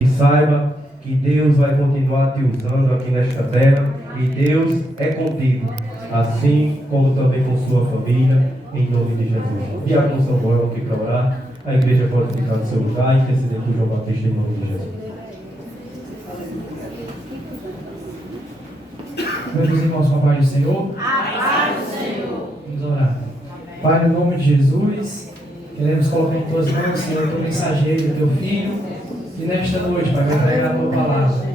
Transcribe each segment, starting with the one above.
E saiba que Deus vai continuar te usando aqui nesta terra e Deus é contigo, assim como também com sua família, em nome de Jesus. Diácono Samuel aqui para orar. A igreja pode ficar no seu lugar e interceder por João Batista em nome de Jesus. Meus irmãos, com a paz do Senhor. A paz do Senhor. Vamos orar. Pai, no nome de Jesus, queremos colocar em tuas mãos, Senhor, teu mensageiro, teu filho, e nesta noite, Pai, vai pregar a tua palavra.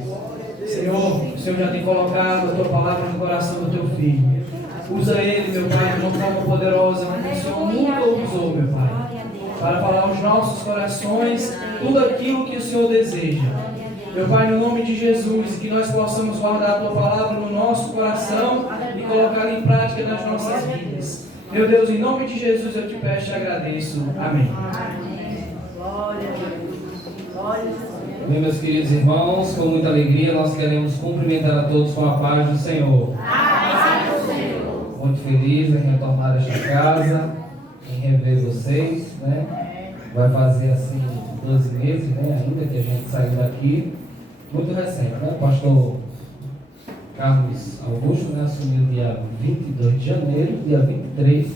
Senhor, o Senhor já tem colocado a tua palavra no coração do teu filho. Usa ele, meu Pai, de uma forma poderosa, como o Senhor nunca usou, meu Pai, para falar aos nossos corações tudo aquilo que o Senhor deseja. Meu Pai, no nome de Jesus, que nós possamos guardar a tua palavra no nosso coração e colocá-la em prática nas nossas vidas. Meu Deus, em nome de Jesus eu te peço e agradeço. Amém. Glória a Deus. Glória a Deus. Bem, meus queridos irmãos, com muita alegria nós queremos cumprimentar a todos com a paz do Senhor. A paz do Senhor. Muito feliz em retornar a esta casa, em rever vocês, né? Vai fazer assim 12 meses, né? Ainda que a gente saiu daqui, muito recente, né? O pastor Carlos Augusto, né? Assumiu dia 22 de janeiro, dia 23,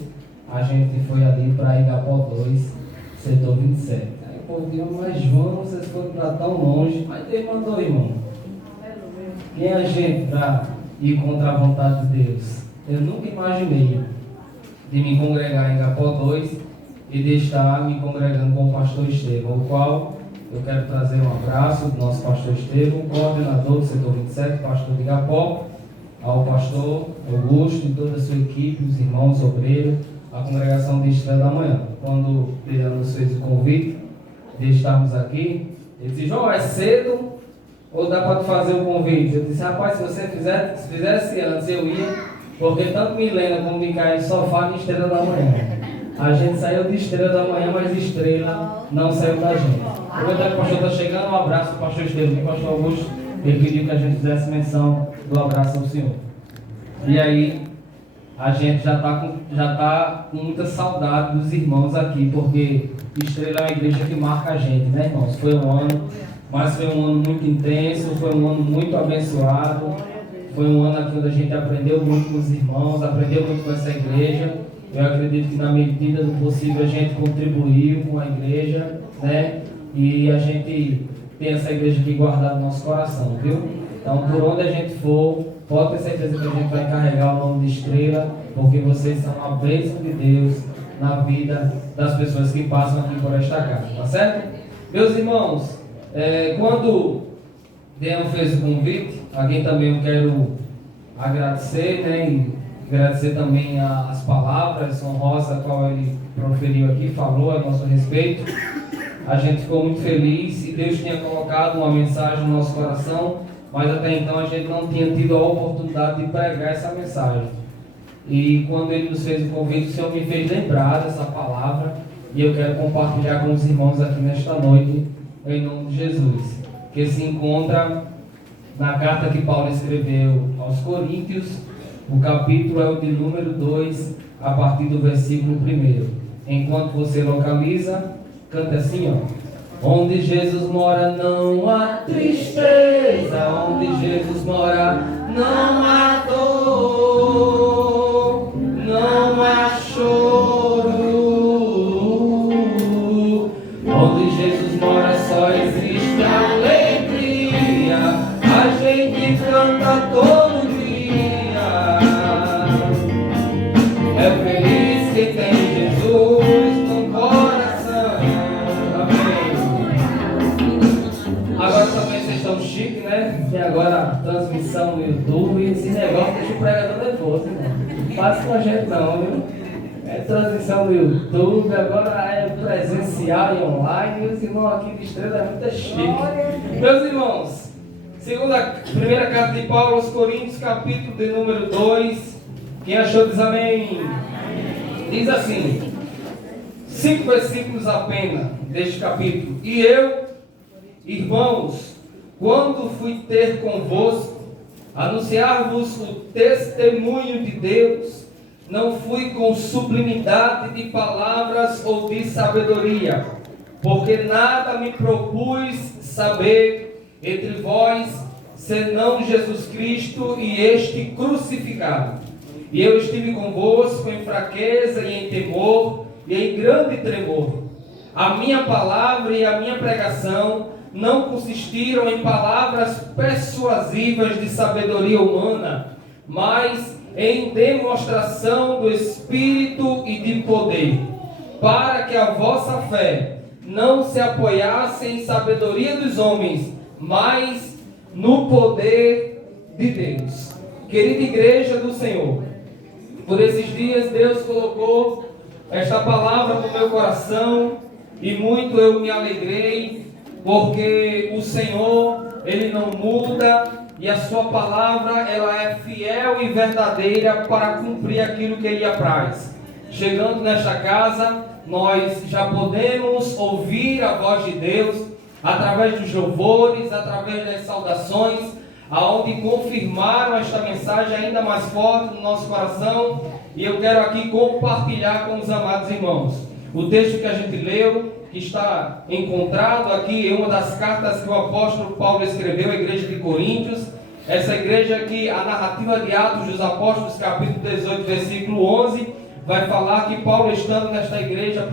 a gente foi ali para Igapó 2, setor 27. Aí o povo disse, mas vamos, vocês foram para tão longe, mas Deus mandou, irmão. Quem é a gente para ir contra a vontade de Deus? Eu nunca imaginei de me congregar em Igapó 2 e de estar me congregando com o pastor Estevão, o qual eu quero trazer um abraço do nosso pastor Estevão, coordenador do setor 27, pastor de Igapó, ao pastor Augusto e toda a sua equipe, os irmãos obreiros, a congregação de Estrela da Manhã. Quando ele nos fez o convite de estarmos aqui, ele disse, João, é cedo ou dá para te fazer o convite? Eu disse, rapaz, se você fizesse antes, eu ia, porque tanto Milena como Micael só falam de Estrela da Manhã. A gente saiu de Estrela da Manhã, mas Estrela não saiu da gente. Aproveitar que o pastor está chegando, um abraço para o pastor Estevão e o pastor Augusto. Ele pediu que a gente fizesse menção do abraço ao Senhor. E aí, a gente já está com muita saudade dos irmãos aqui, porque Estrela é uma igreja que marca a gente, né, irmãos? Foi um ano, mas foi um ano muito intenso, foi um ano muito abençoado. Foi um ano aqui onde a gente aprendeu muito com os irmãos, aprendeu muito com essa igreja. Eu acredito que na medida do possível a gente contribuiu com a igreja, né? E a gente tem essa igreja aqui guardada no nosso coração, viu? Então, por onde a gente for, pode ter certeza que a gente vai carregar o nome de Estrela, porque vocês são a bênção de Deus na vida das pessoas que passam aqui por esta casa, tá certo? Meus irmãos, quando Deus fez o convite, alguém também eu quero agradecer, né? E agradecer também as palavras honrosas a qual ele proferiu aqui, falou a nosso respeito. A gente ficou muito feliz e Deus tinha colocado uma mensagem no nosso coração, mas até então a gente não tinha tido a oportunidade de pregar essa mensagem. E quando ele nos fez o convite, o Senhor me fez lembrar dessa palavra e eu quero compartilhar com os irmãos aqui nesta noite, em nome de Jesus, que se encontra na carta que Paulo escreveu aos Coríntios. O capítulo é o de número 2, a partir do versículo 1. Enquanto você localiza, canta assim, ó. Onde Jesus mora não há tristeza, onde Jesus mora não há dor, não há choro. Onde Jesus mora só existe alegria, a gente canta todo dia. É feliz quem tem Jesus no coração. Amém. Agora também vocês estão chiques, né? Tem agora a transmissão no YouTube. Esse negócio deixa o pregador nervoso, irmão. Não faz com a gente não, viu? É transmissão no YouTube, agora é presencial e online. E os irmãos aqui de Estrela é muito chique. Meus irmãos, primeira carta de Paulo aos Coríntios, capítulo de número 2. Quem achou diz amém. Diz assim, 5 versículos apenas deste capítulo. E eu, irmãos, quando fui ter convosco, anunciar-vos o testemunho de Deus, não fui com sublimidade de palavras ou de sabedoria, porque nada me propus saber entre vós senão Jesus Cristo e este crucificado. E eu estive convosco em fraqueza e em temor e em grande tremor. A minha palavra e a minha pregação não consistiram em palavras persuasivas de sabedoria humana, mas em demonstração do Espírito e de poder, para que a vossa fé não se apoiasse em sabedoria dos homens, mas no poder de Deus. Querida igreja do Senhor, por esses dias Deus colocou esta palavra no meu coração e muito eu me alegrei, porque o Senhor, Ele não muda, e a sua palavra, ela é fiel e verdadeira para cumprir aquilo que Ele apraz. Chegando nesta casa, nós já podemos ouvir a voz de Deus, através dos louvores, através das saudações, aonde confirmaram esta mensagem ainda mais forte no nosso coração, e eu quero aqui compartilhar com os amados irmãos. O texto que a gente leu, que está encontrado aqui em uma das cartas que o apóstolo Paulo escreveu à igreja de Coríntios, essa igreja que a narrativa de Atos dos Apóstolos, capítulo 18, versículo 11, vai falar que Paulo, estando nesta igreja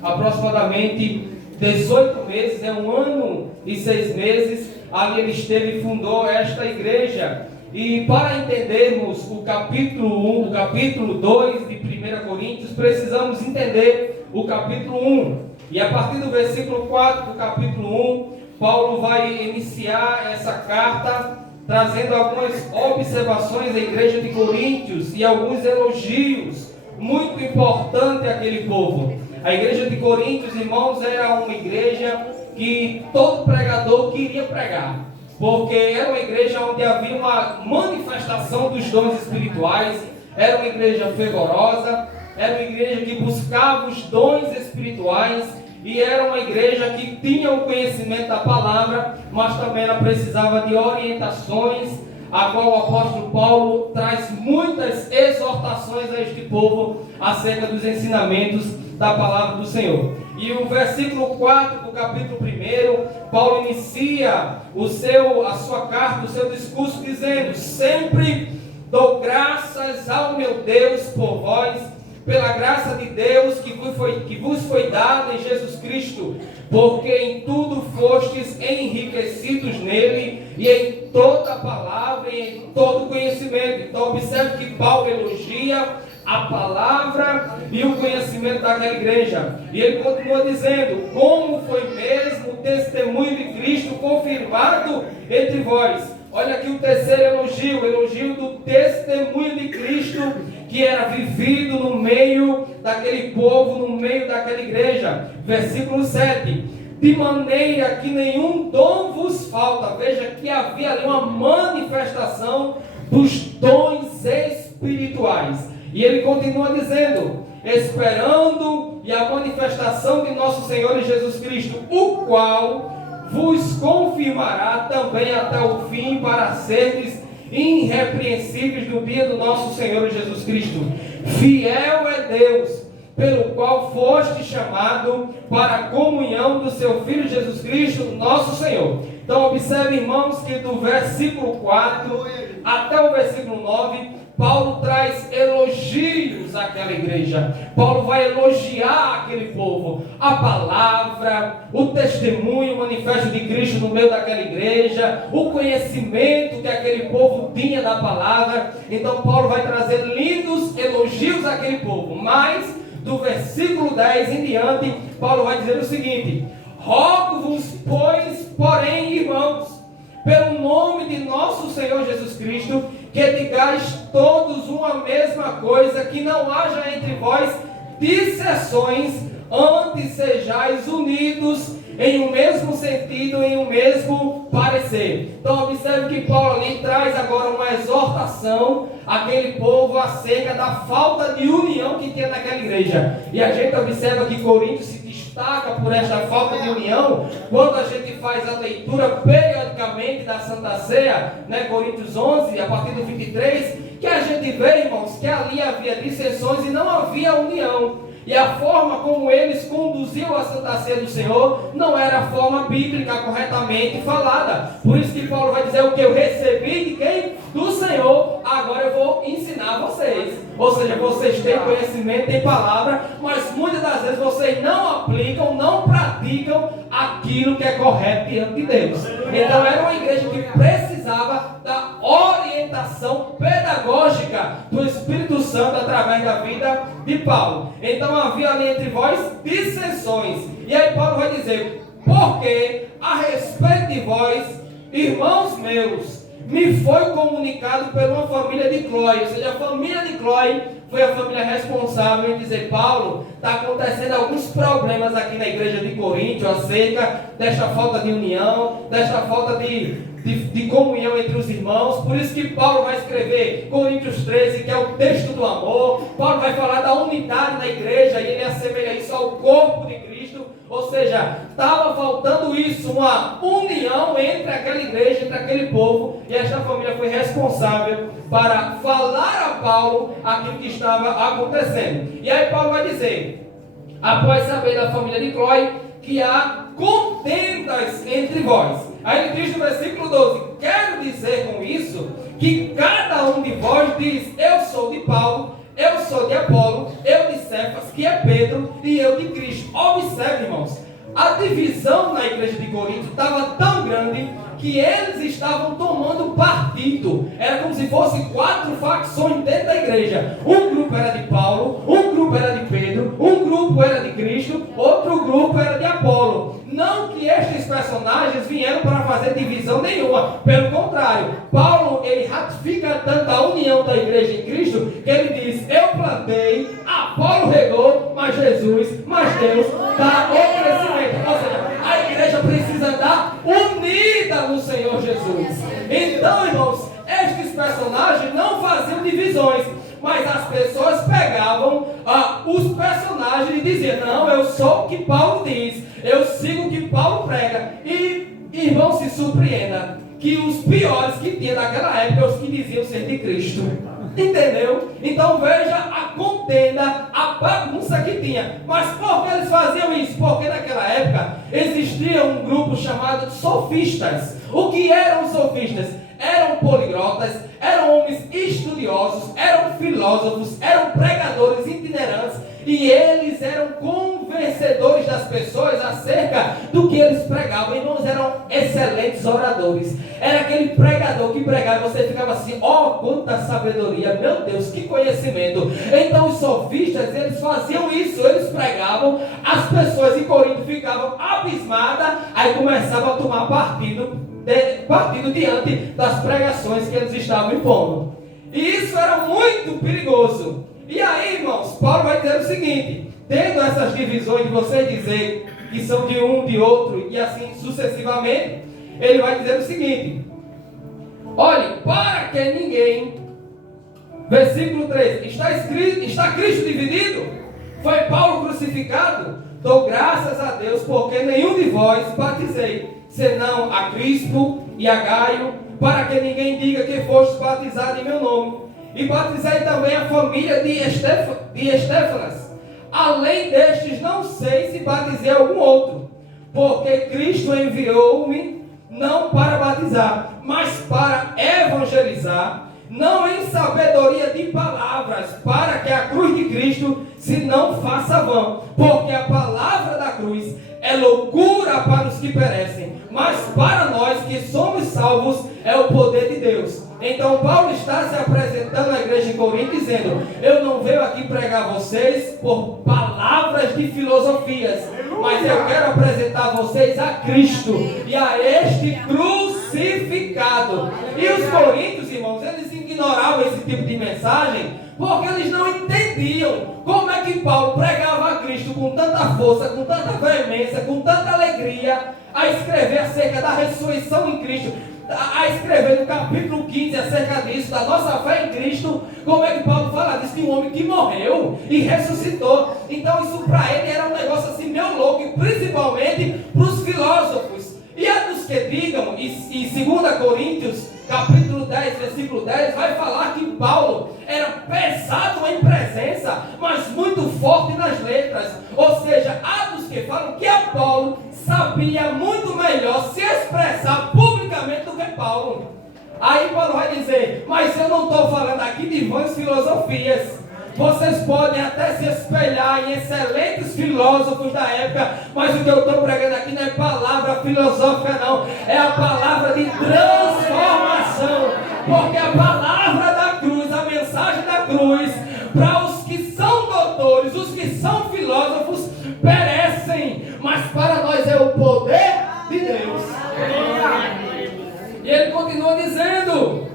aproximadamente 18 meses, 1 ano e 6 meses, ali ele esteve e fundou esta igreja. E para entendermos o capítulo 1, o capítulo 2 de 1 Coríntios, precisamos entender o capítulo 1. E a partir do versículo 4 do capítulo 1, Paulo vai iniciar essa carta, trazendo algumas observações à igreja de Coríntios e alguns elogios muito importantes àquele povo. A igreja de Coríntios, irmãos, era uma igreja que todo pregador queria pregar, porque era uma igreja onde havia uma manifestação dos dons espirituais, era uma igreja fervorosa, era uma igreja que buscava os dons espirituais, e era uma igreja que tinha o conhecimento da palavra, mas também ela precisava de orientações, a qual o apóstolo Paulo traz muitas exortações a este povo acerca dos ensinamentos da palavra do Senhor. E o versículo 4 do capítulo 1, Paulo inicia a sua carta, o seu discurso, dizendo: sempre dou graças ao meu Deus por vós, pela graça de Deus que vos foi dada em Jesus Cristo, porque em tudo fostes enriquecidos nele, e em toda palavra e em todo conhecimento. Então observe que Paulo elogia a palavra e o conhecimento daquela igreja. E ele continua dizendo: como foi mesmo o testemunho de Cristo confirmado entre vós. Olha aqui o terceiro elogio, o elogio do testemunho de Cristo, que era vivido no meio daquele povo, no meio daquela igreja. Versículo 7. De maneira que nenhum dom vos falta. Veja que havia ali uma manifestação dos dons espirituais. E ele continua dizendo: esperando e a manifestação de nosso Senhor Jesus Cristo, o qual vos confirmará também até o fim, para seres irrepreensíveis no dia do nosso Senhor Jesus Cristo. Fiel é Deus, pelo qual foste chamado para a comunhão do seu Filho Jesus Cristo, nosso Senhor. Então observe, irmãos, que do versículo 4 até o versículo 9, Paulo traz elogios àquela igreja. Paulo vai elogiar aquele povo, a palavra, o testemunho manifesto de Cristo no meio daquela igreja, o conhecimento que aquele povo tinha da palavra. Então Paulo vai trazer lindos elogios àquele povo. Mas do versículo 10 em diante, Paulo vai dizer o seguinte: rogo-vos, pois, porém, irmãos, pelo nome de nosso Senhor Jesus Cristo, que digais todos uma mesma coisa, que não haja entre vós disseções, antes sejais unidos em um mesmo sentido, em um mesmo parecer. Então observe que Paulo ali traz agora uma exortação àquele povo acerca da falta de união que tinha naquela igreja. E a gente observa que Coríntios se destaca por esta falta de união quando a gente faz a leitura periodicamente da Santa Ceia, Coríntios 11, a partir do 23, que a gente vê, irmãos, que ali havia dissensões e não havia união. E a forma como eles conduziam a Santa Ceia do Senhor não era a forma bíblica corretamente falada. Por isso que Paulo vai dizer: o que eu recebi de quem? Do Senhor, agora eu vou ensinar a vocês. Ou seja, vocês têm conhecimento, têm palavra, mas muitas das vezes vocês não aplicam, não praticam aquilo que é correto diante de Deus. Então era uma igreja que precisava da orientação pedagógica do Espírito Santo através da vida de Paulo. Então havia ali entre vós dissensões. E aí Paulo vai dizer: porque a respeito de vós, irmãos meus, me foi comunicado por uma família de Cloé. Ou seja, a família de Cloé foi a família responsável em dizer: Paulo, está acontecendo alguns problemas aqui na igreja de Corinto acerca desta falta de união, desta falta de comunhão entre os irmãos. Por isso que Paulo vai escrever Coríntios 13, que é o texto do amor. Paulo vai falar da unidade da igreja, e ele assemelha isso ao corpo de Cristo. Ou seja, estava faltando isso, uma união entre aquela igreja, entre aquele povo, e esta família foi responsável para falar a Paulo aquilo que estava acontecendo. E aí Paulo vai dizer, após saber da família de Cloé, que há contendas entre vós. Aí ele diz no versículo 12: quero dizer com isso que cada um de vós diz: eu sou de Paulo, eu sou de Apolo, eu de Cefas, que é Pedro, e eu de Cristo. Observe, irmãos, a divisão na igreja de Corinto estava tão grande que eles estavam tomando partido. Era como se fossem 4 facções dentro da igreja. Um grupo era de Paulo, um grupo era de Pedro, um grupo era de Cristo, outro grupo era de Apolo. Não que estes personagens vieram para fazer divisão nenhuma. Pelo contrário, Paulo, ele ratifica tanto a união da igreja em Cristo, que ele diz: eu plantei, Apolo regou, mas Jesus, mas Deus dá o crescimento. Ou seja, a igreja precisa andar unida no Senhor Jesus. Então, irmãos, estes personagens não faziam divisões, mas as pessoas pegavam os personagens e diziam: não, eu sou o que Paulo diz, eu sigo o que Paulo prega. E, irmão, se surpreenda que os piores que tinha naquela época os que diziam ser de Cristo. Entendeu? Então veja a contenda, a bagunça que tinha. Mas por que eles faziam isso? Porque naquela época existia um grupo chamado sofistas. O que eram os sofistas? Eram poliglotas, eram homens estudiosos, eram filósofos, eram pregadores itinerantes, e eles eram convencedores das pessoas acerca do que eles pregavam. Irmãos, eram excelentes oradores. Era aquele pregador que pregava e você ficava assim: ó, quanta sabedoria, meu Deus, que conhecimento. Então os sofistas, eles faziam isso, eles pregavam, as pessoas em Corinto ficavam abismadas, aí começavam a tomar partido diante das pregações que eles estavam impondo. E isso era muito perigoso. E aí, irmãos, Paulo vai dizer o seguinte: tendo essas divisões de você dizer que são de um, de outro, e assim sucessivamente, ele vai dizer o seguinte: olhe, para que ninguém, versículo 3, está Cristo dividido? Foi Paulo crucificado? Dou graças a Deus, porque nenhum de vós batizei, senão a Crispo e a Gaio, para que ninguém diga que fostes batizados em meu nome. E batizei também a família de Estéfanas. Além destes, não sei se batizei algum outro, porque Cristo enviou-me não para batizar, mas para evangelizar, não em sabedoria de palavras, para que a cruz de Cristo se não faça vão, porque a palavra da cruz é loucura para os que perecem, mas para nós que somos salvos é o poder de Deus. Então Paulo está se apresentando à igreja de Corinto dizendo: eu não venho aqui pregar a vocês por palavras de filosofias, mas eu quero apresentar a vocês a Cristo e a este crucificado. E os coríntios, irmãos, eles ignoravam esse tipo de mensagem, porque eles não entendiam como é que Paulo pregava a Cristo com tanta força, com tanta veemência, com tanta alegria, a escrever acerca da ressurreição em Cristo, a escrever no capítulo 15 acerca disso, da nossa fé em Cristo. Como é que Paulo fala disso? De um homem que morreu e ressuscitou. Então isso para ele era um negócio assim meio louco, e principalmente para os filósofos. E a dos que digam, e 2 Coríntios, capítulo 10, versículo 10, vai falar que Paulo era pesado em presença, mas muito forte nas letras. Ou seja, há dos que falam que Apolo sabia muito melhor se expressar publicamente do que Paulo. Aí Paulo vai dizer, mas eu não estou falando aqui de vãs filosofias. Vocês podem até se espelhar em excelentes filósofos da época, mas o que eu estou pregando aqui não é palavra filosófica não, é a palavra de transformação, porque a palavra da cruz, a mensagem da cruz, para os que são doutores, os que são filósofos, perecem, mas para nós é o poder de Deus. E ele continua dizendo,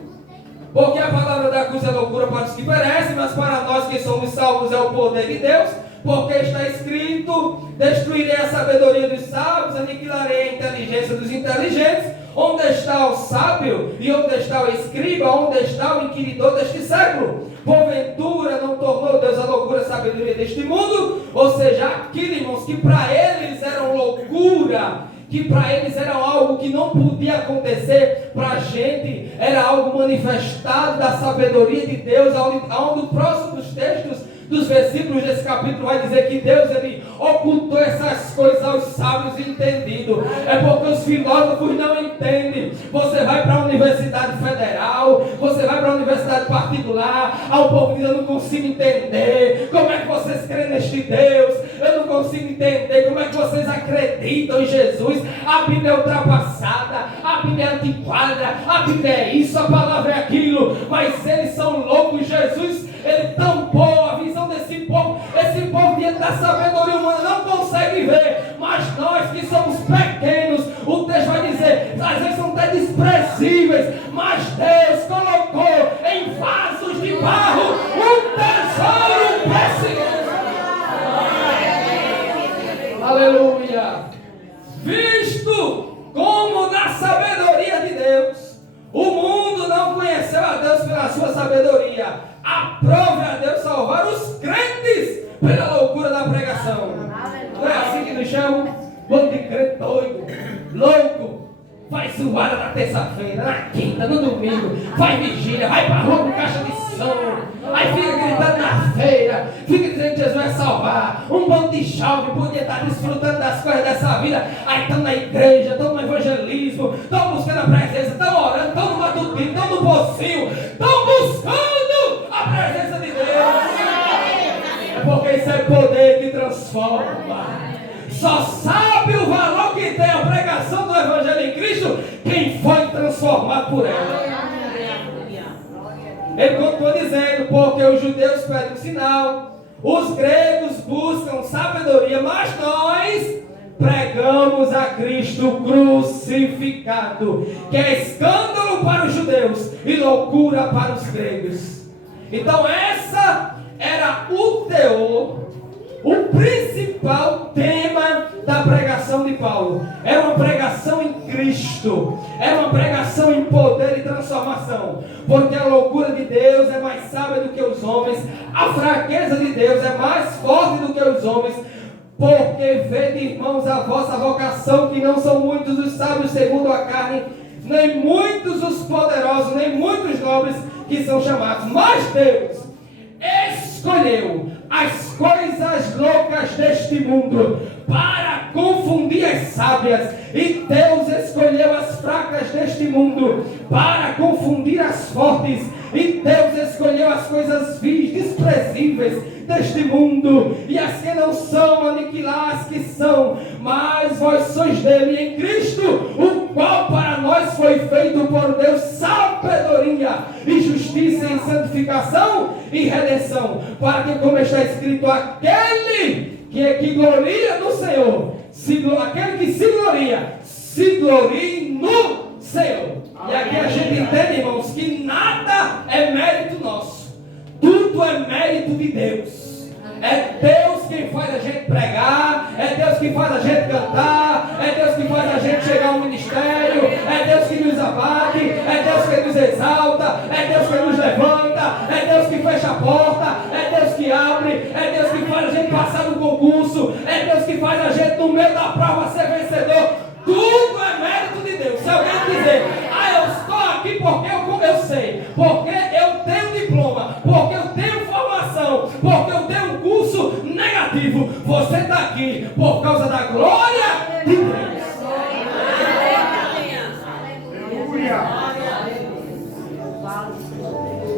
porque a palavra da cruz é loucura para os que perecem, mas para nós que somos salvos é o poder de Deus, porque está escrito, destruirei a sabedoria dos sábios, aniquilarei a inteligência dos inteligentes. Onde está o sábio e onde está o escriba, onde está o inquiridor deste século? Porventura não tornou Deus a loucura a sabedoria deste mundo? Ou seja, aquilo, irmãos, que para eles eram loucura, que para eles era algo que não podia acontecer, para a gente era algo manifestado da sabedoria de Deus, onde o próximo dos textos, dos versículos desse capítulo vai dizer que Deus ele ocultou essas coisas aos sábios e entendidos. É porque os filósofos não entendem. Você vai para a universidade federal, você vai para a universidade particular, o povo diz, eu não consigo entender como é que vocês creem neste Deus, eu não consigo entender como é que vocês acreditam em Jesus. A Bíblia é ultrapassada, a Bíblia é antiquada, a Bíblia é isso, a palavra é aquilo, mas eles são loucos. Jesus, ele tampou a visão desse povo. Esse povo diante da sabedoria humana não consegue ver, mas nós que somos pequenos, o texto vai dizer, às vezes são até desprezíveis, mas Deus colocou em vasos de barro um tesouro precioso. Aleluia! Visto como na sabedoria de Deus o mundo não conheceu a Deus pela sua sabedoria, aprove a Deus salvar os crentes pela loucura da pregação. Não é assim que nos chamam? Bando de crente doido, louco, vai zoada na terça-feira, na quinta, no domingo, vai vigília, vai pra rua com caixa de som, aí fica gritando na feira, fica dizendo que Jesus vai salvar. Um bando de jovem podia estar desfrutando das coisas dessa vida, aí estão na igreja, estão no evangelismo, estão buscando a presença, estão orando, estão no matutino, estão no pocinho, estão buscando a presença de Deus. É porque isso é poder que transforma. Só sabe o valor que tem a pregação do Evangelho em Cristo quem foi transformado por ela. Ele continua dizendo, porque os judeus pedem um sinal, os gregos buscam sabedoria, mas nós pregamos a Cristo crucificado, que é escândalo para os judeus e loucura para os gregos. Então essa era o teor, o principal tema da pregação de Paulo. Era uma pregação em Cristo, era uma pregação em poder e transformação, porque a loucura de Deus é mais sábia do que os homens, a fraqueza de Deus é mais forte do que os homens. Porque vede, irmãos, a vossa vocação, que não são muitos os sábios segundo a carne, nem muitos os poderosos, nem muitos nobres que são chamados, mas Deus escolheu as coisas loucas deste mundo para confundir as sábias, e Deus escolheu as fracas deste mundo para confundir as fortes, e Deus escolheu as coisas vis, desprezíveis deste mundo, e as que não são, aniquilar as que são, mas vós sois dele em Cristo, o qual para nós foi feito por Deus sabedoria e justiça em santificação e redenção, para que, como está escrito, aquele que gloria no Senhor, aquele que se glorie no Senhor. E aqui a gente entende, irmãos, que nada é mérito nosso, tudo é mérito de Deus. É Deus quem faz a gente pregar, é Deus que faz a gente cantar, é Deus que faz a gente chegar ao ministério, é Deus que nos abate, é Deus que nos exalta, é Deus que nos levanta, é Deus que fecha a porta, é Deus que abre, é Deus que faz a gente passar no concurso, é Deus que faz a gente no meio da prova ser vencedor. Tudo é mérito de Deus.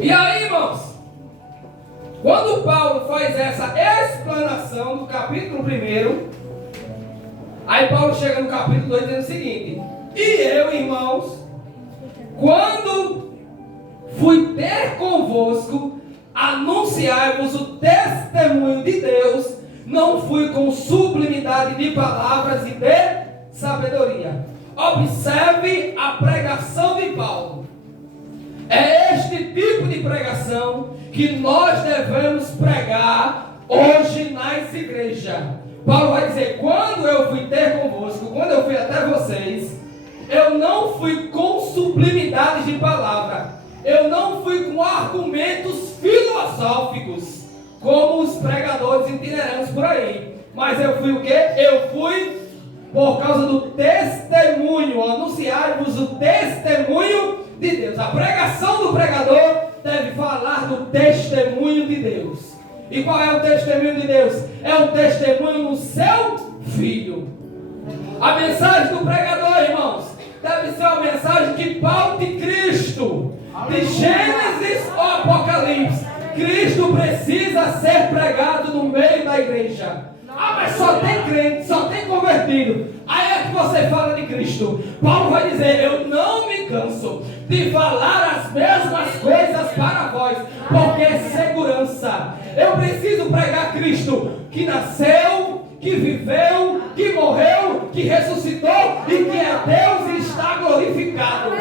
E aí, irmãos, quando Paulo faz essa explanação do capítulo 1, aí Paulo chega no capítulo 2 dizendo o seguinte: e eu, irmãos, quando fui ter convosco, anunciai-vos o testemunho de Deus, não fui com sublimidade de palavras e de sabedoria. Observe a pregação de Paulo. É este tipo de pregação que nós devemos pregar hoje nas igrejas. Paulo vai dizer: quando eu fui ter convosco, quando eu fui até vocês, eu não fui com sublimidade de palavra, eu não fui com argumentos filosóficos, como os pregadores itinerantes por aí, mas eu fui o quê? Eu fui por causa do testemunho, anunciar-vos o testemunho de Deus. A pregação do pregador deve falar do testemunho de Deus. E qual é o testemunho de Deus? É o testemunho no seu Filho. A mensagem do pregador, irmãos, deve ser uma mensagem que paute Cristo. De Gênesis ao Apocalipse, Cristo precisa ser pregado no meio da igreja. Ah, mas só tem crente, só tem convertido. Aí é que você fala de Cristo. Paulo vai dizer: eu não me canso de falar as mesmas coisas para vós, porque é segurança. Eu preciso pregar Cristo, que nasceu, que viveu, que morreu, que ressuscitou e que é Deus e está glorificado.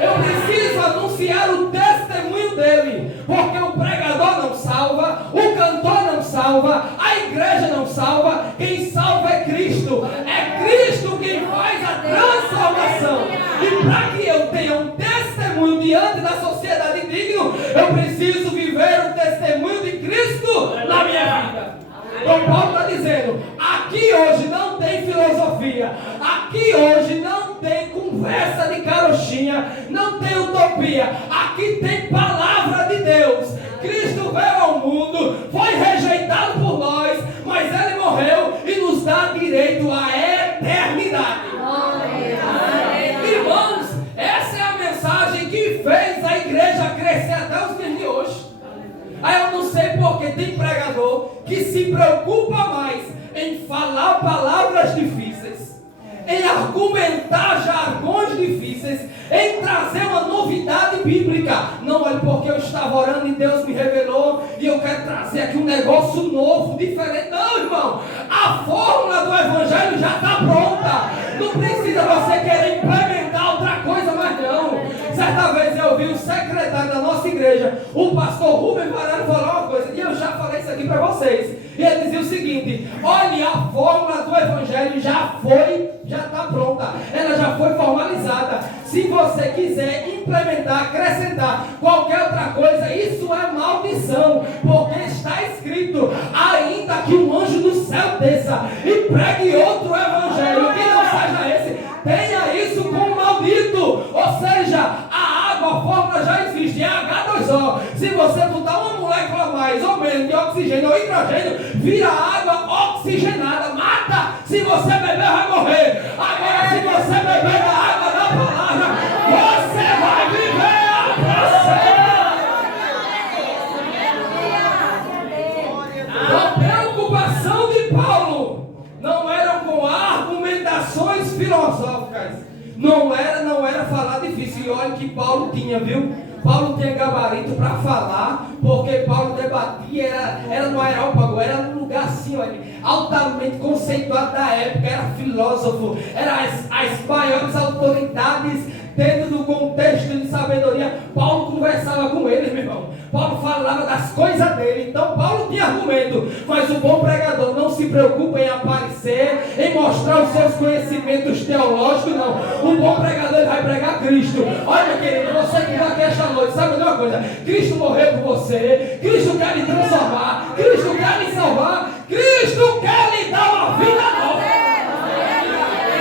Eu preciso anunciar o testemunho dele, porque o pregador não salva, o cantor não salva, a igreja não salva, quem salva é Cristo. É Cristo quem faz a transformação. E para que eu tenha um testemunho diante da sociedade digno, eu preciso viver o testemunho de Cristo na minha vida. Então Paulo está dizendo: aqui hoje não tem filosofia, aqui hoje não tem conversa de carochinha, não tem utopia, aqui tem palavra de Deus. Cristo veio ao mundo, foi rejeitado por nós, mas Ele morreu e nos dá direito à eternidade. Irmãos, essa é a mensagem que fez a igreja crescer até os dias de hoje. Aí eu não sei porque tem pregador que se preocupa mais em falar palavras difíceis, em argumentar jargões difíceis, em trazer uma novidade bíblica. Não, olha, porque eu estava orando e Deus me revelou e eu quero trazer aqui um negócio novo, diferente. Não, irmão, a fórmula do evangelho já está pronta. Não precisa você querer implementar outra coisa mais não. Certa vez eu ouvi o secretário da nossa igreja, o pastor Rubem Varano, falar uma coisa, e eu já falei isso aqui para vocês. E ele dizia o seguinte: olha, a fórmula do evangelho já está pronta, ela já foi formalizada. Se você quiser implementar, acrescentar qualquer outra coisa, isso é maldição, porque está escrito: ainda que um anjo do céu desça e pregue outro evangelho que não seja esse, tenha isso como maldito. Ou seja, a água, a fórmula já existe, é H2O. Se você botar uma molécula a mais ou menos de oxigênio ou hidrogênio, vira água oxigenada, mata. Se você beber, vai morrer. Agora, se você beber da água da palavra, você vai viver a próxima. A preocupação de Paulo não era com argumentações filosóficas, não era falar difícil. E olha que Paulo tinha, viu? Paulo tinha gabarito para falar, porque Paulo debatia, era no Areópago, era num lugar assim, olha, altamente conceituado da época, era filósofo, era as maiores autoridades dentro do contexto de sabedoria. Paulo conversava com eles, meu irmão. Paulo falava das coisas dele. Então Paulo tinha argumento. Mas o bom pregador não se preocupa em aparecer, em mostrar os seus conhecimentos teológicos, não. O bom pregador, ele vai pregar Cristo. Olha, querido, você que está aqui esta noite, sabe de uma coisa? Cristo morreu por você, Cristo quer lhe transformar, Cristo quer lhe salvar, Cristo quer lhe dar uma vida nova.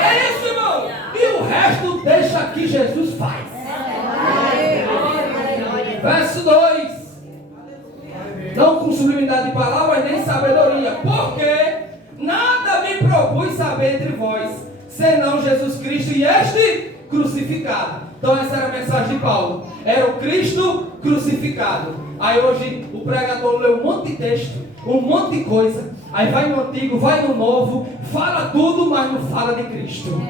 É isso, irmão. E o resto deixa que Jesus faz. Verso 2: não com sublimidade de palavras nem sabedoria, porque nada me propus saber entre vós, senão Jesus Cristo e este crucificado. Então essa era a mensagem de Paulo. Era o Cristo crucificado. Aí hoje o pregador lê um monte de texto, um monte de coisa. Aí vai no Antigo, vai no Novo, fala tudo, mas não fala de Cristo.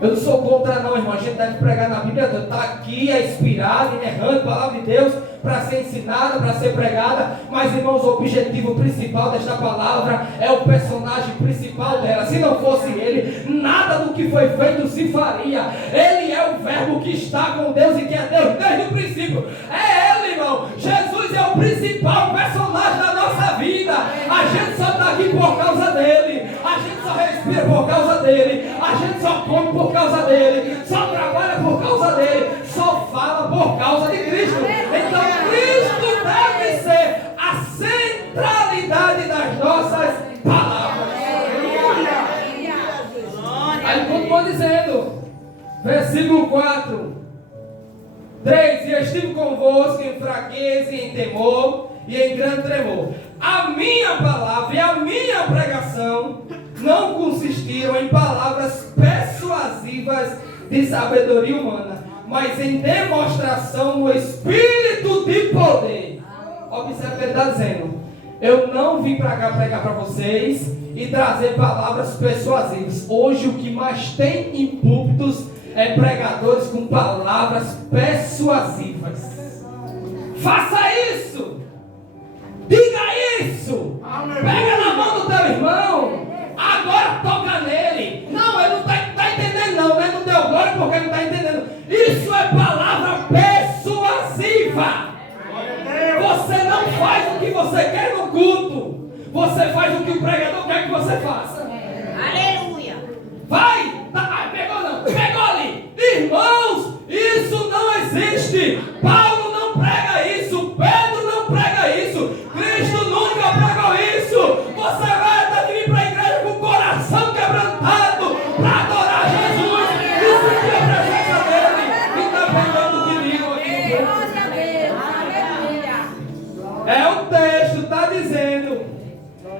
Eu não sou contra não, irmão. A gente deve pregar na Bíblia. Está aqui, é inspirada, inerrante, palavra de Deus, para ser ensinada, para ser pregada. Mas, irmãos, o objetivo principal desta palavra é o personagem principal dela. Se não fosse ele, nada do que foi feito se faria. Ele é o verbo que está com Deus e que é Deus desde o princípio. É ele, irmão. Jesus é o principal personagem da nossa vida. A gente só está aqui por causa dele. A gente só respira por causa dele. A gente só come por causa dele. Só trabalha por causa dele. Só fala por causa de Cristo. Então Cristo deve ser a centralidade das nossas palavras. Aí continua dizendo, versículo 4, 3: E eu estive convosco em fraqueza e em temor e em grande tremor. A minha palavra e a minha pregação não consistiram em palavras persuasivas de sabedoria humana, mas em demonstração no Espírito de poder. Observe o que ele está dizendo. Eu não vim para cá pregar para vocês e trazer palavras persuasivas. Hoje o que mais tem em púlpitos é pregadores com palavras persuasivas. Faça isso! Diga isso! Pega na mão do teu irmão! Agora toca nele! Não, ele não está entendendo não, né? Não deu glória porque ele não está entendendo. Isso é palavra persuasiva! Você não faz o que você quer no culto. Você faz o que o pregador quer que você faça. Aleluia. Vai! Pegou não? Pegou ali! Irmãos, isso não existe! Paulo não prega isso! Pedro não prega isso! Cristo nunca pregou isso! Você vai ter que vir para a igreja com o coração quebrantado para adorar Jesus e sentir a presença dele! E está pegando o que ligam aqui. Glória a Deus. Aleluia. É o texto, está dizendo: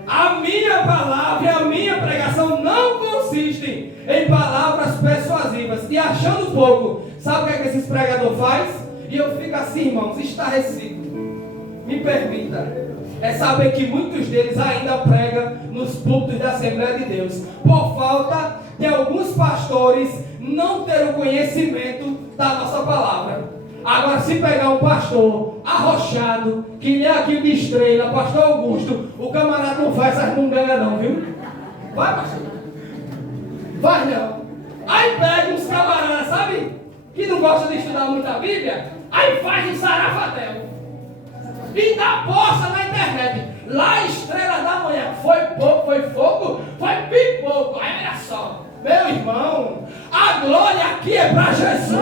a minha palavra e a minha pregação não consistem em palavras persuasivas. E achando pouco, sabe o que é que esses pregadores fazem? E eu fico assim, irmãos, estarrecido. Me permita. É saber que muitos deles ainda pregam nos púlpitos da Assembleia de Deus, por falta de alguns pastores não ter o conhecimento da nossa palavra. Agora, se pegar um pastor arrochado, que nem aqui de Estrela, pastor Augusto, o camarada não faz essas mungangas não, viu? Vai, pastor. Vai não. Aí pega uns camaradas, sabe? Que não gosta de estudar muito a Bíblia. Aí faz um sarafatel. E dá posta na internet. Lá, Estrela da Manhã. Foi pouco, foi fogo, foi pipoco. Aí olha só. Meu irmão, a glória aqui é para Jesus.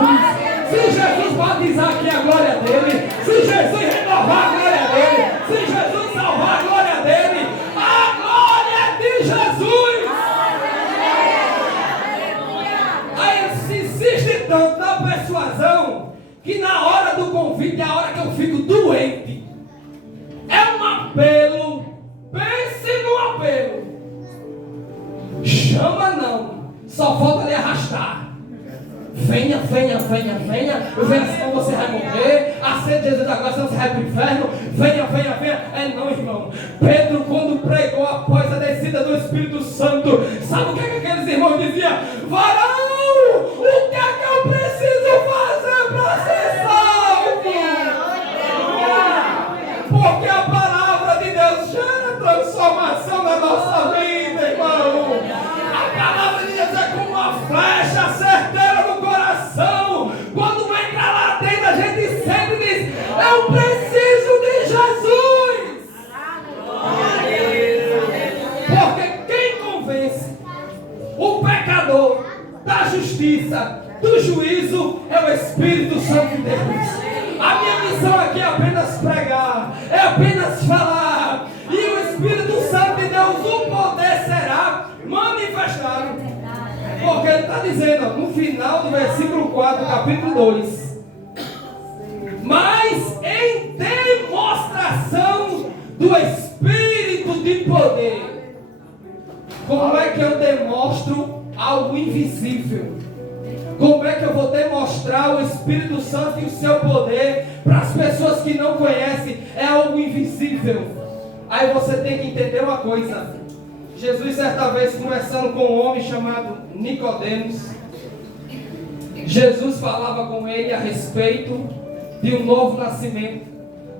Se Jesus batizar aqui a glória dele, se Jesus renovar a glória dele, se Jesus salvar a glória dele, a glória é de Jesus. Aí se insiste tanto na persuasão que na hora do convite é a hora que eu fico doente. É um apelo. Pense no apelo. Chama não. Só falta lhe arrastar. Venha, venha, venha, venha. Venha, senão você vai morrer. Aceite Jesus agora, senão você vai para o inferno. Venha, venha, venha. É não, irmão. Pedro, quando pregou após a descida do Espírito Santo, sabe o que aqueles irmãos diziam? Varão, o que é que eu preciso fazer para ser salvo? Porque a palavra de Deus gera transformação na nossa vida, irmão. A palavra de Deus é como uma flecha certeira no coração. Quando entra lá dentro, a gente sempre diz: eu preciso de Jesus. Porque quem convence o pecador da justiça, do juízo, é o Espírito Santo de Deus. A minha missão aqui é apenas pregar, é apenas falar. E o Espírito Santo de Deus, o poder será manifestado. Porque ele está dizendo no final do versículo 4, capítulo 2: mas em demonstração do Espírito de poder. Como é que eu demonstro algo invisível? Como é que eu vou demonstrar mostrar o Espírito Santo e o seu poder para as pessoas que não conhecem. É algo invisível. Aí você tem que entender uma coisa. Jesus, certa vez, conversando com um homem chamado Nicodemos, Jesus falava com ele a respeito de um novo nascimento.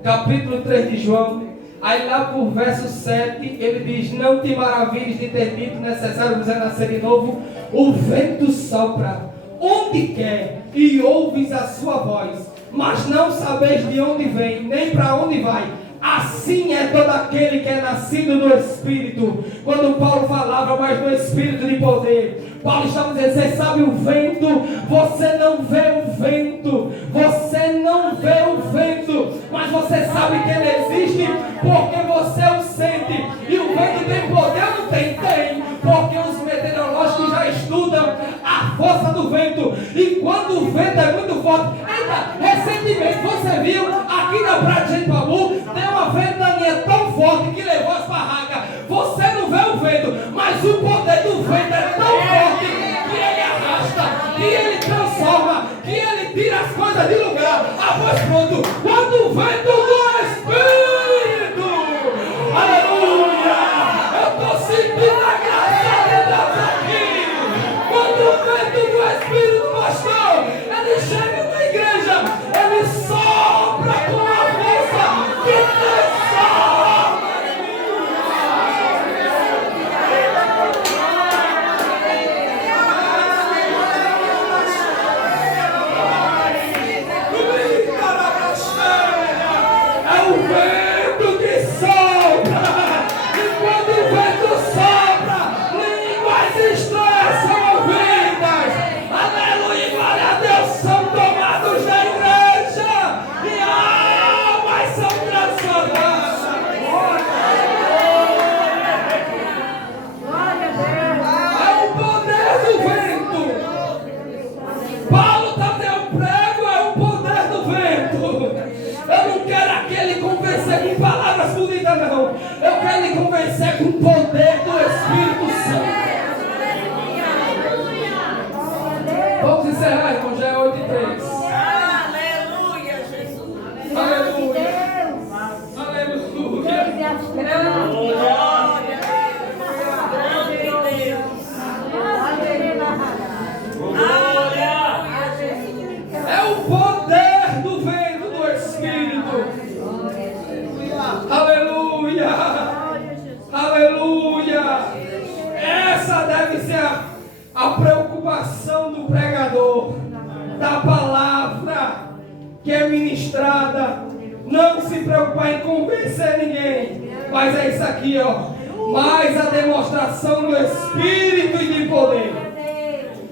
Capítulo 3 de João. Aí lá por verso 7, ele diz: não te maravilhes de ter dito, necessário vos é nascer de novo. O vento sopra onde quer e ouves a sua voz, mas não sabeis de onde vem, nem para onde vai. Assim é todo aquele que é nascido do Espírito. Quando Paulo falava mais do Espírito de poder, Paulo estava dizendo: você sabe o vento, você não vê o vento, você não vê o vento, mas você sabe que ele existe, porque você o sente. E o vento tem poder ou não tem? Tem, porque os meteorológicos já estudam a força do vento. E quando o vento é muito forte, ainda recentemente você viu aqui na Praia de Genipabu, tem uma ventania tão forte que levou as barracas. Você não vê o vento, mas o poder do vento é tão forte que ele arrasta, que ele transforma, que ele tira as coisas de lugar. Ah, pois pronto, quando o vento do Espírito, aleluia, eu estou sentindo a graça de Deus aqui. Quando o vento do Espírito, pastor, ele chega na igreja, ele sopra com a força que transforma. É o vento que sopra. E quando o vento sopra, línguas estranhas são ouvidas. Aleluia, glória a Deus, são tomados da igreja e almas são transformadas. É o poder do vento. Paulo está dizendo: prego é o poder do vento. Eu não quero aquele convencer com palavras bonitas, não. Eu quero lhe convencer com o poder do Espírito Santo. Vamos encerrar, irmão. Já é 8h03. Aleluia, Jesus. Aleluia. Aleluia. É o poder do vento do Espírito. Aleluia. Aleluia. Essa deve ser a preocupação do pregador, da palavra que é ministrada. Não se preocupar em convencer ninguém, mas é isso aqui, ó. Mais a demonstração do Espírito e de poder.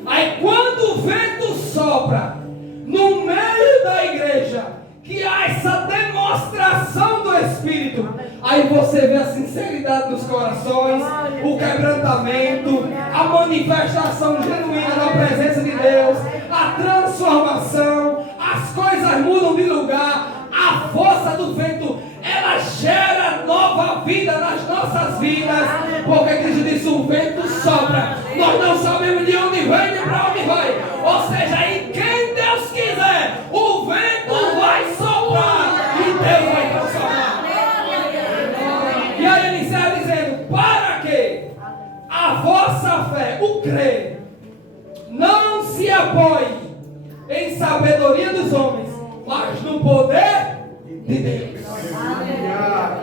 Aí quando o vento sopra no meio da igreja, que há essa demonstração do Espírito, aí você vê a sinceridade dos corações, o quebrantamento, a manifestação genuína da presença de Deus, a transformação, as coisas mudam de lugar, a força do vento, ela gera nova vida nas nossas vidas, porque Cristo disse: o vento sopra, nós não sabemos de onde vem nem para onde vai, ou seja, em quem Deus quiser, o vento vai soprar e Deus vai transformar. E aí ele encerra dizendo: para que a vossa fé, o crer, não se apoie em sabedoria dos homens, mas no poder de Deus.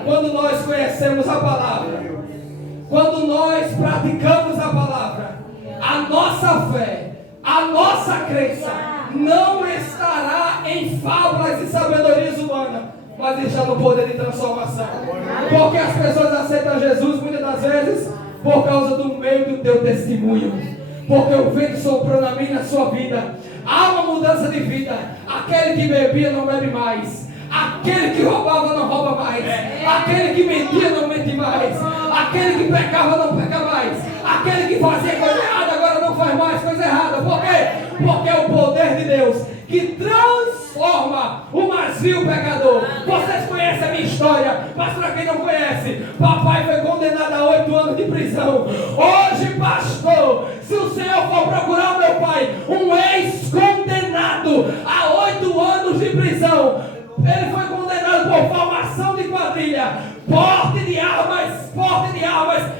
Quando nós conhecemos a palavra, quando nós praticamos a palavra, a nossa fé, a nossa crença não estará em fábulas e sabedorias humanas, mas está no poder de transformação. Porque as pessoas aceitam Jesus muitas das vezes por causa do meio do teu testemunho, porque o vento soprou na minha e na sua vida. Há uma mudança de vida. Aquele que bebia não bebe mais, aquele que roubava não rouba mais, aquele que mentia não mente mais, aquele que pecava não peca mais, aquele que fazia coisa errada agora não faz mais coisa errada. Por quê? Porque é o poder de Deus que transforma o mais vil pecador. Vocês conhecem a minha história, mas para quem não conhece, papai foi condenado a 8 anos de prisão. Hoje, pastor, se o Senhor for procurar o meu pai, um ex-condenado, Ele foi condenado por formação de quadrilha, porte de armas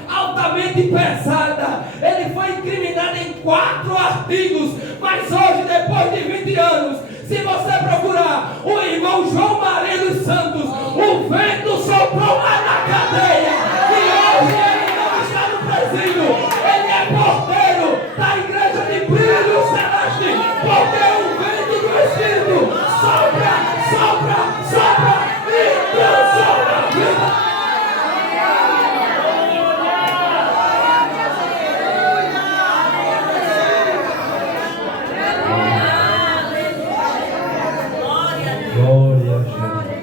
altamente pesada. Ele foi incriminado em 4 artigos. Mas hoje, depois de 20 anos, se você procurar o irmão João Maria dos Santos, o vento soprou lá na cadeia. E hoje ele não está no presídio. Ele é porteiro da igreja de Brilho Celeste. Porque o vento do Espírito sopra e transforma a vida. Glória a Jesus.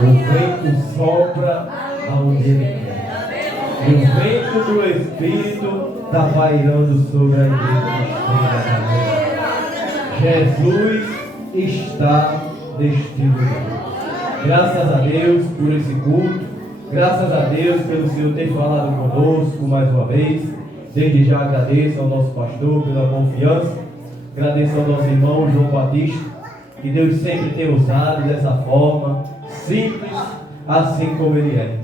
O vento sopra aonde ele quer. E o vento do Espírito está pairando sobre a igreja de Jesus está neste lugar. Graças a Deus por esse culto. Graças a Deus pelo Senhor ter falado conosco mais uma vez. Desde já agradeço ao nosso pastor pela confiança. Agradeço ao nosso irmão João Batista, que Deus sempre tem usado dessa forma, simples, assim como Ele é.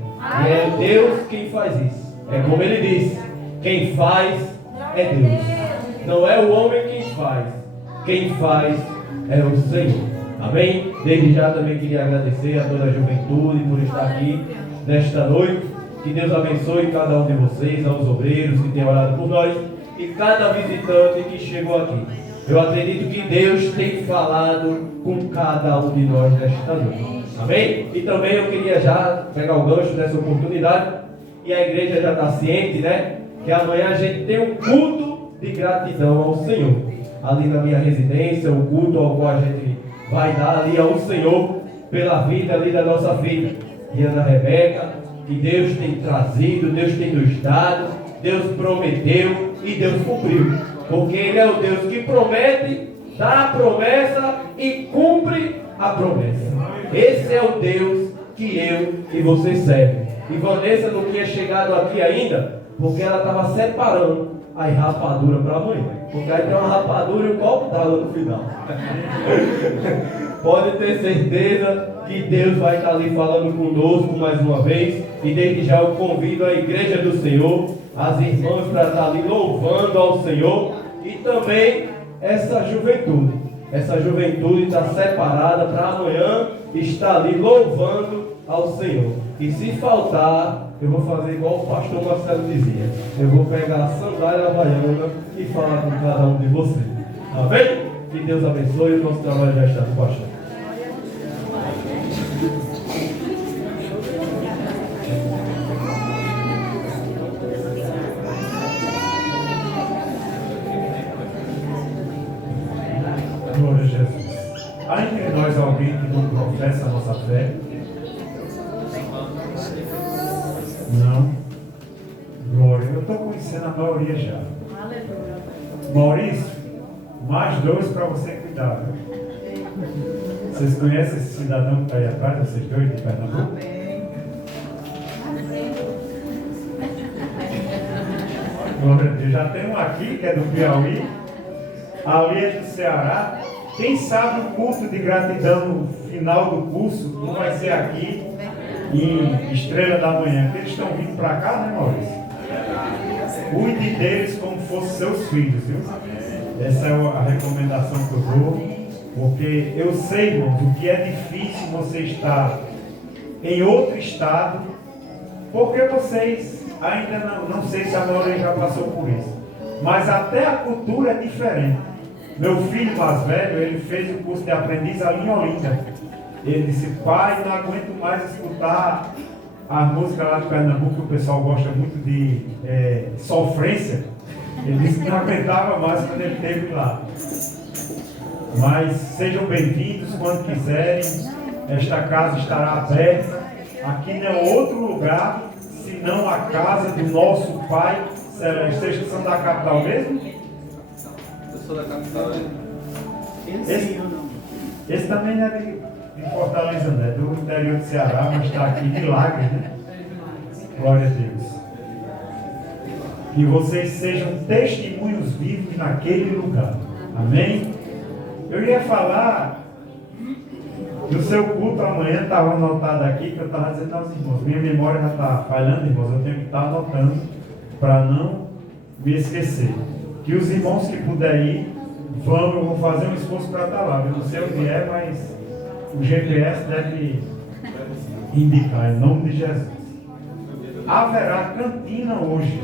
E é Deus quem faz isso. É como Ele disse, quem faz é Deus. Não é o homem quem faz é o Senhor. Amém? Desde já também queria agradecer a toda a juventude por estar aqui nesta noite. Que Deus abençoe cada um de vocês, aos obreiros que têm orado por nós e cada visitante que chegou aqui. Eu acredito que Deus tem falado com cada um de nós nesta noite. Amém? E também eu queria já pegar o gancho dessa oportunidade. E a igreja já está ciente, né? Que amanhã a gente tem um culto de gratidão ao Senhor. Ali na minha residência, o culto ao qual a gente vai dar ali ao Senhor pela vida ali da nossa filha. E Ana Rebeca, que Deus tem trazido, Deus tem nos dado, Deus prometeu e Deus cumpriu. Porque Ele é o Deus que promete, dá a promessa e cumpre a promessa. Esse é o Deus que eu e você servem. E Vanessa não tinha chegado aqui ainda, porque ela estava separando a rapadura para amanhã. Porque aí tem uma rapadura e um copo d'água no final. Pode ter certeza que Deus vai estar ali falando conosco mais uma vez. E desde já eu convido a igreja do Senhor, as irmãs, para estar ali louvando ao Senhor. E também essa juventude. Essa juventude está separada para amanhã estar ali louvando ao Senhor. E se faltar, eu vou fazer igual o pastor Marcelo dizia. Eu vou pegar a sandália havaiana e falar com cada um de vocês. Amém? Que Deus abençoe. O nosso trabalho já está no pastor. Glória a Jesus. Há entre nós alguém que não professa a nossa fé? Não. Glória. Eu estou conhecendo a maioria já. Maurício, mais 2 para você cuidar. Viu? Vocês conhecem esse cidadão que está aí atrás, vocês dois de Pernambuco? Glória a Deus. Já tem um aqui que é do Piauí, ali é do Ceará. Quem sabe o culto de gratidão no final do curso não vai ser aqui em Estrela da Manhã, porque eles estão vindo para cá, né, Maurício? Cuide deles como fossem seus filhos, viu? Essa é a recomendação que eu dou, porque eu sei, irmãos, o que é difícil você estar em outro estado, porque vocês ainda não sei se a maioria já passou por isso, mas até a cultura é diferente. Meu filho mais velho, ele fez o curso de aprendiz ali em Olinda. Ele disse, pai, não aguento mais escutar a música lá de Pernambuco, que o pessoal gosta muito de sofrência. Ele disse que não aguentava mais quando ele esteve lá. Mas sejam bem-vindos quando quiserem. Esta casa estará aberta. Aqui não é outro lugar, senão a casa do nosso Pai Celeste. Vocês que são da capital mesmo? Eu sou da capital, né? Esse também é de Fortaleza, né? Do interior do Ceará, mas está aqui Milagre, né? Glória a Deus. Que vocês sejam testemunhos vivos naquele lugar. Amém? Eu ia falar No seu culto amanhã estava anotado aqui, que eu estava dizendo aos irmãos, minha memória já está falhando, irmãos, eu tenho que estar anotando para não me esquecer. Que os irmãos que puderem ir, eu vou fazer um esforço para estar lá. Eu não sei onde é, mas o GPS deve indicar, em nome de Jesus. Haverá cantina hoje.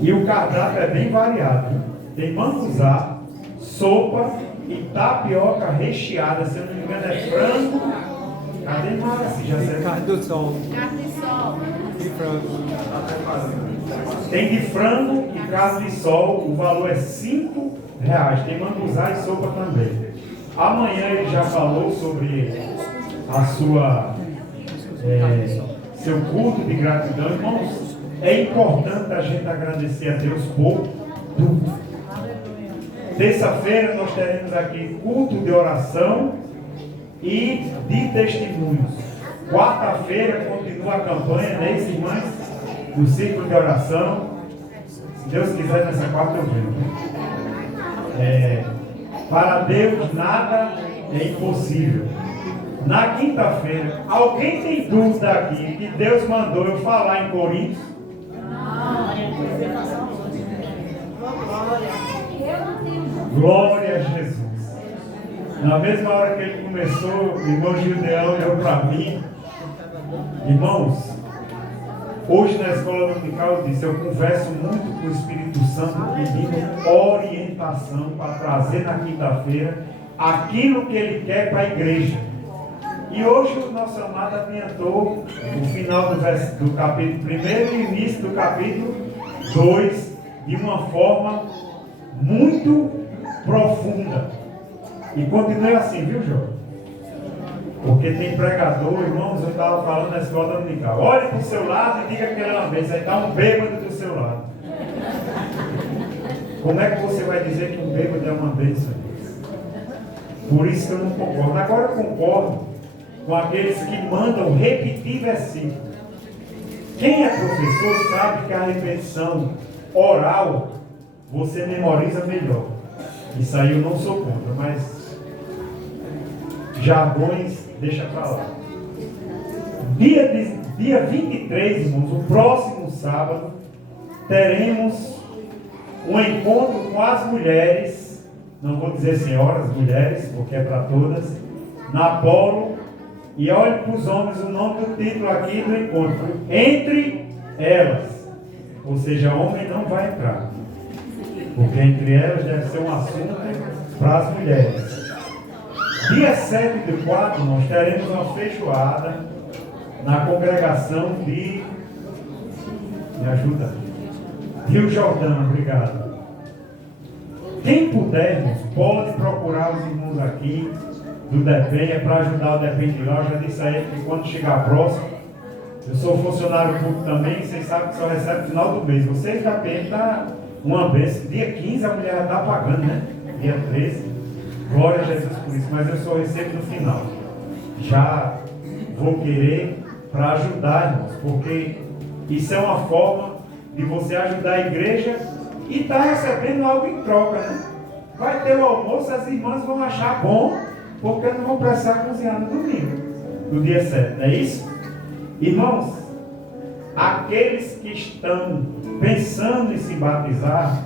E o cardápio é bem variado. Tem manguzá, sopa e tapioca recheada. Se eu não me engano é frango. Cadê mais? Já sei. Carne do sol. Carne de sol. De frango. Tem de frango e carne de sol. O valor é R$5. Tem manguzá e sopa também. Amanhã ele já falou sobre a sua seu culto de gratidão. Irmãos, é importante a gente agradecer a Deus por tudo. Terça-feira nós teremos aqui culto de oração e de testemunhos. Quarta-feira continua a campanha, né, irmãs? Do círculo de oração. Se Deus quiser, nessa quarta eu venho. Para Deus nada é impossível. Na quinta-feira, alguém tem dúvida aqui que Deus mandou eu falar em Coríntios? Glória a Jesus. Na mesma hora que ele começou, o irmão Gideão olhou para mim. Irmãos, hoje na escola dominical eu disse, eu converso muito com o Espírito Santo pedindo orientação para trazer na quinta-feira aquilo que ele quer para a igreja. E hoje o nosso amado adiantou o final do capítulo 1 e o início do capítulo 2 de uma forma muito profunda. E continue assim, viu, João? Porque tem pregador, irmãos, eu estava falando na escola dominical. Olhe para o seu lado e diga que ele é uma bênção. Aí está um bêbado do seu lado. Como é que você vai dizer que um bêbado é uma bênção? Por isso que eu não concordo. Agora eu concordo com aqueles que mandam repetir versículos. Quem é professor sabe que a repetição oral você memoriza melhor. Isso aí eu não sou contra, mas jargões deixa para lá. Dia 23, irmãos, o próximo sábado, teremos um encontro com as mulheres, não vou dizer senhoras, mulheres, porque é para todas, na Polo. E olhe para os homens o nome do título aqui do encontro. Entre elas. Ou seja, homem não vai entrar. Porque entre elas deve ser um assunto para as mulheres. Dia 7/4 nós teremos uma feijoada na congregação de... Me ajuda. Rio Jordão, obrigado. Quem puder, irmãos, pode procurar os irmãos aqui do DEPEN, é para ajudar o DEPEN de lá. Eu já disse a ele que quando chegar próximo, eu sou funcionário público também, vocês sabem que só recebe no final do mês. Vocês da PN dá uma vez, dia 15 a mulher já está pagando, né? Dia 13, glória a Jesus por isso, mas eu só recebo no final. Já vou querer para ajudar, irmãos, porque isso é uma forma de você ajudar a igreja e está recebendo algo em troca, né? Vai ter o almoço, as irmãs vão achar bom, porque não vão precisar cozinhar no domingo, no dia 7, não é isso? Irmãos, aqueles que estão pensando em se batizar,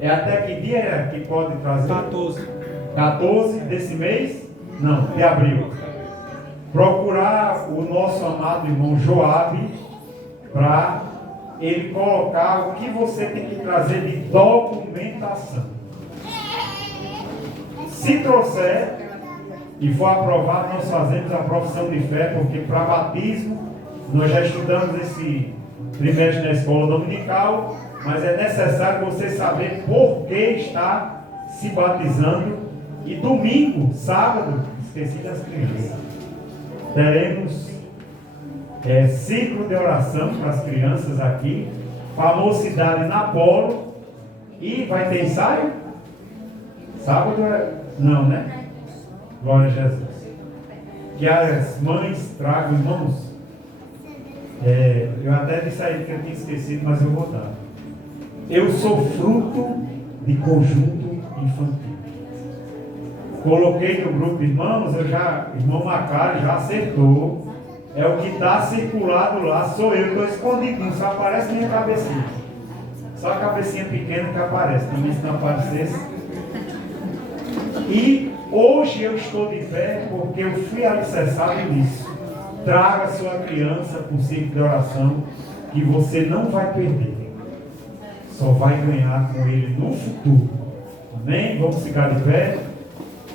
é até que dia que pode trazer? 14 desse mês? Não, de abril. Procurar o nosso amado irmão Joabe, para ele colocar o que você tem que trazer de documentação. Se trouxer e for aprovado, nós fazemos a profissão de fé, porque para batismo, nós já estudamos esse trimestre na escola dominical, mas é necessário você saber por que está se batizando. E domingo, sábado, esqueci das crianças, teremos ciclo de oração para as crianças aqui, para a mocidade na Polo, e vai ter ensaio? Sábado não, né? Glória a Jesus. Que as mães tragam, irmãos. Eu até disse aí que eu tinha esquecido, mas eu vou dar. Eu sou fruto de conjunto infantil. Coloquei no grupo, irmãos, irmão Macário já acertou. É o que está circulado lá, sou eu, estou escondidinho, só aparece minha cabecinha. Só a cabecinha pequena que aparece, também se não aparecesse. E hoje eu estou de pé porque eu fui alicerçado nisso. Traga sua criança para o círculo de oração, que você não vai perder. Só vai ganhar com ele no futuro. Amém? Vamos ficar de pé.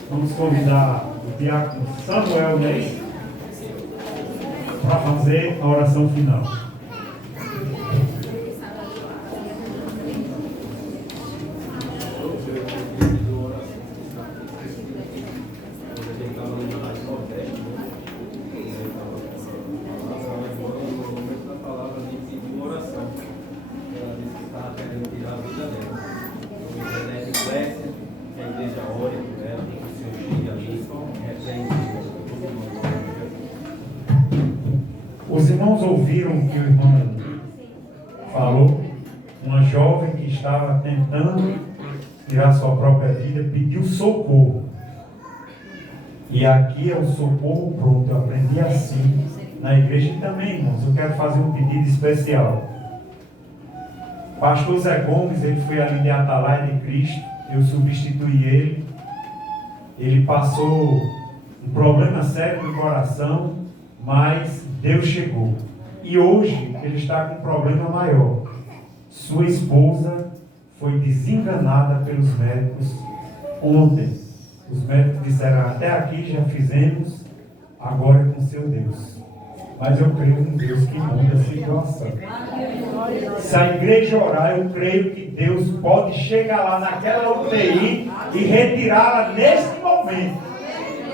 Vamos convidar o diácono Samuel Neis para fazer a oração final. Os irmãos ouviram o que o irmão falou. Uma jovem que estava tentando tirar sua própria vida pediu socorro. E aqui é o socorro pronto. Eu aprendi assim na igreja. E também, irmãos, eu quero fazer um pedido especial. Pastor Zé Gomes, ele foi ali de Atalaia de Cristo. Eu substituí ele. Ele passou um problema sério no coração, mas Deus chegou. E hoje ele está com um problema maior. Sua esposa foi desenganada pelos médicos ontem. Os médicos disseram, até aqui já fizemos, agora é com seu Deus. Mas eu creio em Deus que muda a situação. Se a igreja orar, eu creio que Deus pode chegar lá naquela UTI e retirá-la neste momento.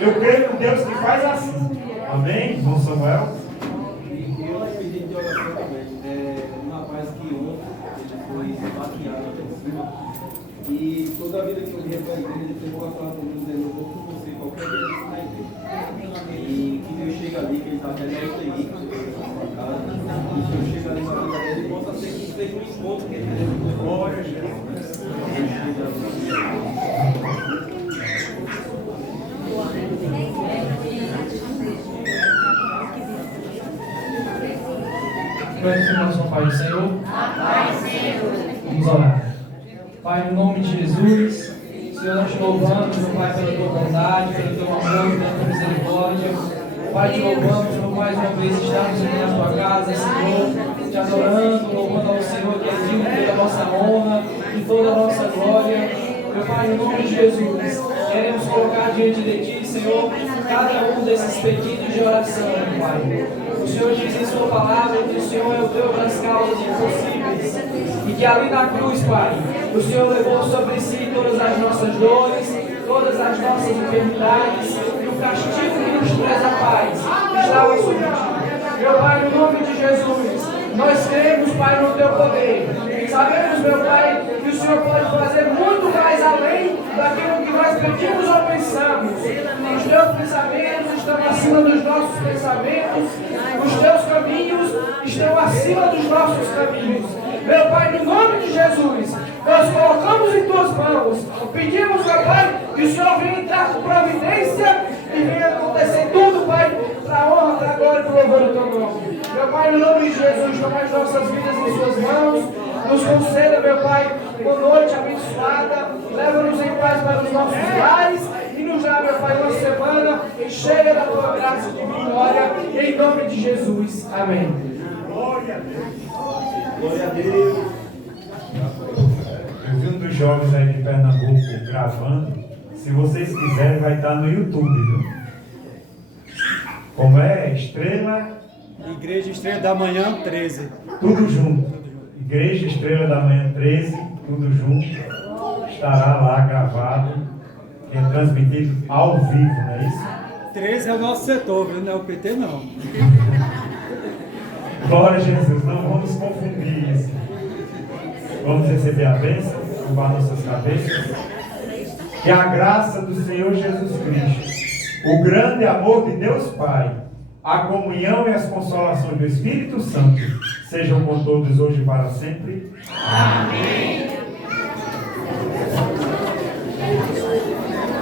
Eu creio em Deus que faz assim. Amém, irmão Samuel? E eu pedi de oração também. Um rapaz que ontem ele foi baqueado aqui em cima. E toda a vida que eu vinha para a igreja, ele teve uma palavra comigo dizendo: eu vou com você qualquer dia disso na igreja. E que Deus chega ali, que ele está até na UTI, na casa. E que Deus chega ali na vida dele e possa ser que seja um encontro que ele tem. Glória a Jesus. Glorificamos o Pai do Senhor. Vamos orar. Pai, no nome de Jesus, Senhor, nós te louvamos, meu Pai, pela tua bondade, pelo teu amor, pela tua misericórdia. Pai, te louvamos por mais uma vez estarmos aqui na tua casa, Senhor, te adorando, louvando ao Senhor, que é digno de toda a nossa honra e toda a nossa glória. Meu Pai, no nome de Jesus, queremos colocar diante de ti, Senhor, cada um desses pedidos de oração, meu Pai. O Senhor diz em sua palavra que o Senhor é o Deus das causas impossíveis e que ali na cruz, Pai, o Senhor levou sobre si todas as nossas dores, todas as nossas enfermidades e o castigo que nos traz a paz estava sobre ti. Meu Pai, no nome de Jesus, nós cremos, Pai, no teu poder. Sabemos, meu Pai, que o Senhor pode fazer muito mais além daquilo que nós pedimos ou pensamos. Os teus pensamentos estão acima dos nossos pensamentos, os teus caminhos estão acima dos nossos caminhos. Meu Pai, no nome de Jesus, nós colocamos em tuas mãos, pedimos, meu Pai, que o Senhor venha entrar com providência e venha acontecer tudo, Pai, para a honra, para a glória e para o louvor do teu nome. Meu Pai, no nome de Jesus, toma as nossas vidas em suas mãos, nos conceda, meu Pai, uma noite abençoada, leva-nos em paz para os nossos lares e nos dá, meu Pai, uma semana cheia da tua graça e de vitória, em nome de Jesus. Amém. Glória a Deus. Glória a Deus. Eu vi um dos jovens aí de Pernambuco gravando. Se vocês quiserem, vai estar no YouTube, viu? Como é? Igreja Estrela da Manhã 13. Tudo junto. Igreja Estrela da Manhã 13, tudo junto. Estará lá gravado. Que é transmitido ao vivo, não é isso? 13 é o nosso setor, viu? Não é o PT, não. Glória a Jesus, não vamos confundir isso. Vamos receber a bênção, curvar nossas cabeças. Que a graça do Senhor Jesus Cristo, o grande amor de Deus Pai, a comunhão e as consolações do Espírito Santo sejam com todos hoje e para sempre. Amém.